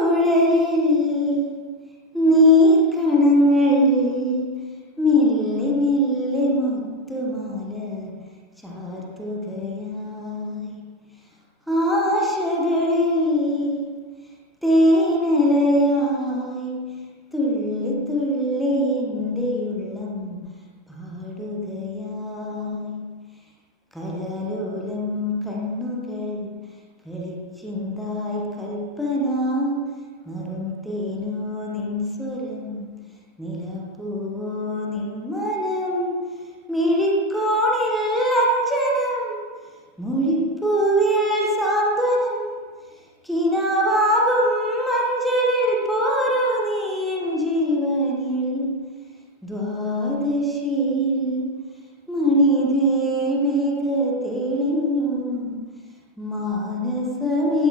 കുഴലിൽ നീർക്കണങ്ങൾ മെല്ലെ മെല്ലെ മുത്തുമാല ചാർത്തുകയായി. ആശകളിൽ തേനലയായി തുള്ളി തുള്ളി എൻ്റെ ഉള്ളം പാടുകയായി. കലാലോലം കണ്ണുകൾ കളിച്ചിന്തായി കൽപ്പന നറും തേനോ നിൻ സ്വരം നിലപ്പൂവോ നിൻ മനം മിഴിക്കോണിൽ അഞ്ജനം മൊഴിപ്പൂവിൽ സാന്ത്വനം കിനാവാകും മഞ്ചലിൽ പോരൂ നീ എൻ ജീവനിൽ. ദ്വാദശിയിൽ മണിദ്വീപിക തെളിഞ്ഞു മാനസമേ